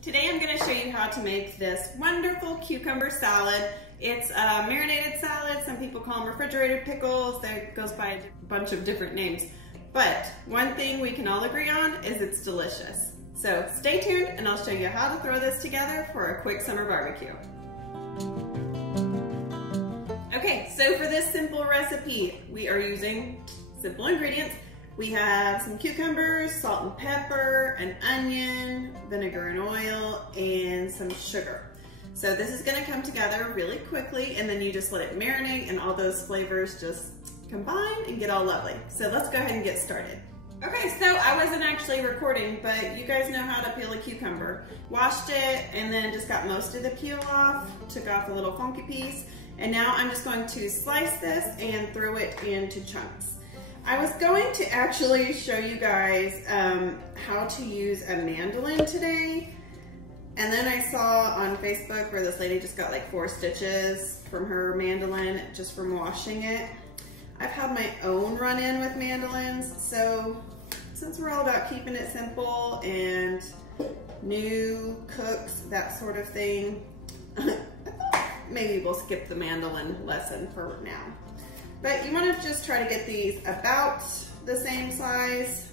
Today I'm going to show you how to make this wonderful cucumber salad. It's a marinated salad. Some people call them refrigerated pickles. That goes by a bunch of different names. But one thing we can all agree on is it's delicious. So stay tuned and I'll show you how to throw this together for a quick summer barbecue. Okay, so for this simple recipe, we are using simple ingredients. We have some cucumbers, salt and pepper, an onion, vinegar and oil, and some sugar. So this is gonna come together really quickly, and then you just let it marinate and all those flavors just combine and get all lovely. So let's go ahead and get started. Okay, so I wasn't actually recording, but you guys know how to peel a cucumber. Washed it and then just got most of the peel off, took off the little funky piece, and now I'm just going to slice this and throw it into chunks. I was going to actually show you guys how to use a mandolin today, and then I saw on Facebook where this lady just got like 4 stitches from her mandolin just from washing it. I've had my own run-in with mandolins, so since we're all about keeping it simple and new cooks, that sort of thing, I thought maybe we'll skip the mandolin lesson for now. But you want to just try to get these about the same size.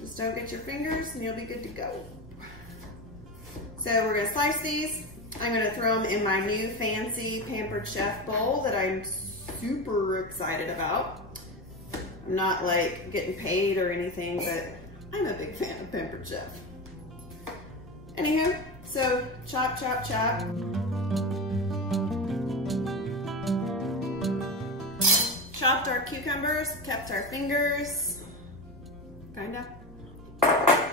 Just don't get your fingers and you'll be good to go. So we're going to slice these. I'm going to throw them in my new fancy Pampered Chef bowl that I'm super excited about. I'm not like getting paid or anything, but I'm a big fan of Pampered Chef. Anywho, so chop, chop, chop. Chopped our cucumbers, kept our fingers, kinda. I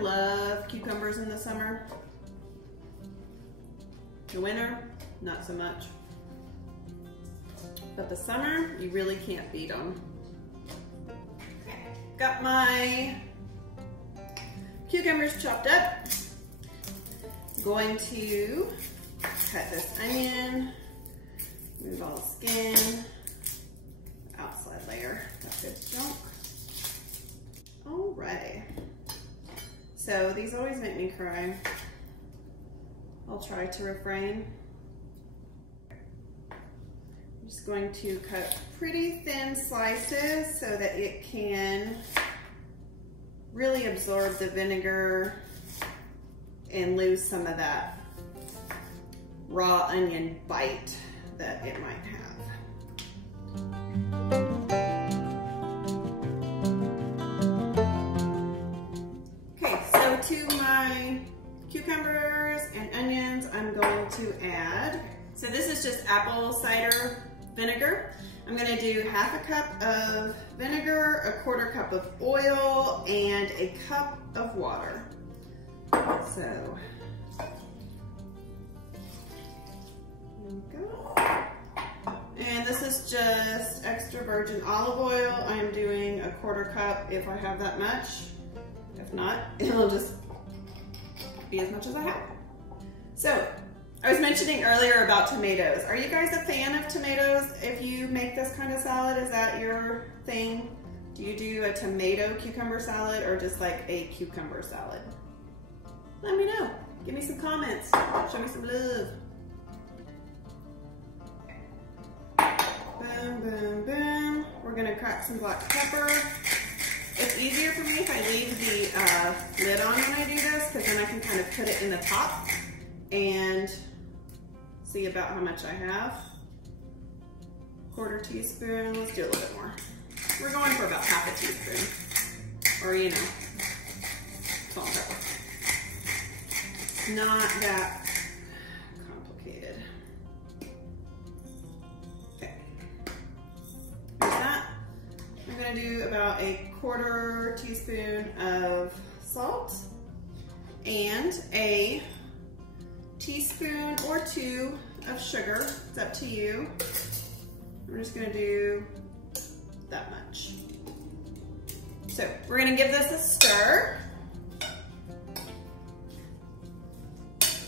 love cucumbers in the summer. The winter, not so much. But the summer, you really can't beat them. Got my cucumbers chopped up. Going to cut this onion. Remove all the skin, outside layer, that's good junk. Alrighty. So these always make me cry. I'll try to refrain. I'm just going to cut pretty thin slices so that it can really absorb the vinegar and lose some of that raw onion bite that it might have. Okay, so to my cucumbers and onions, I'm going to add, so this is just apple cider vinegar. I'm gonna do 1/2 cup of vinegar, 1/4 cup of oil, and 1 cup of water. So, there we go. And this is just extra virgin olive oil. I'm doing 1/4 cup if I have that much. If not, it'll just be as much as I have. So, I was mentioning earlier about tomatoes. Are you guys a fan of tomatoes? If you make this kind of salad, is that your thing? Do you do a tomato cucumber salad or just like a cucumber salad? Let me know. Give me some comments. Show me some love. Boom, boom, boom. We're gonna crack some black pepper. It's easier for me if I leave the lid on when I do this, because then I can kind of put it in the top and see about how much I have. 1/4 teaspoon, let's do a little bit more. We're going for about 1/2 teaspoon, or you know, salt and pepper. It's not that complicated. I'm gonna do about 1/4 teaspoon of salt and a teaspoon or 2 of sugar. It's up to you. I'm just gonna do that much. So we're gonna give this a stir.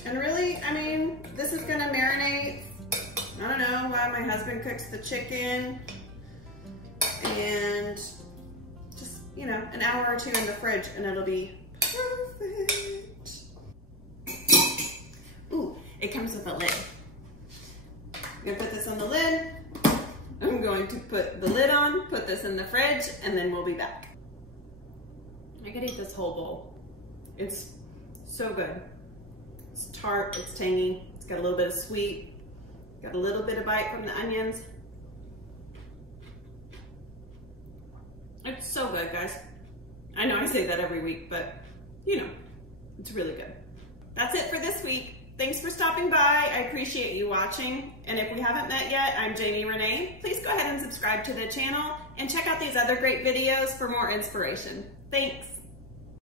And really, I mean, this is gonna marinate, I don't know, while my husband cooks the chicken. And just, you know, an hour or 2 in the fridge and it'll be perfect. Ooh, it comes with a lid. I'm gonna put this on the lid. I'm going to put the lid on, put this in the fridge, and then we'll be back. I could eat this whole bowl. It's so good. It's tart, it's tangy, it's got a little bit of sweet, got a little bit of bite from the onions. It's so good, guys. I know I say that every week, but you know, it's really good. That's it for this week. Thanks for stopping by. I appreciate you watching. And if we haven't met yet, I'm Riene. Please go ahead and subscribe to the channel and check out these other great videos for more inspiration. Thanks.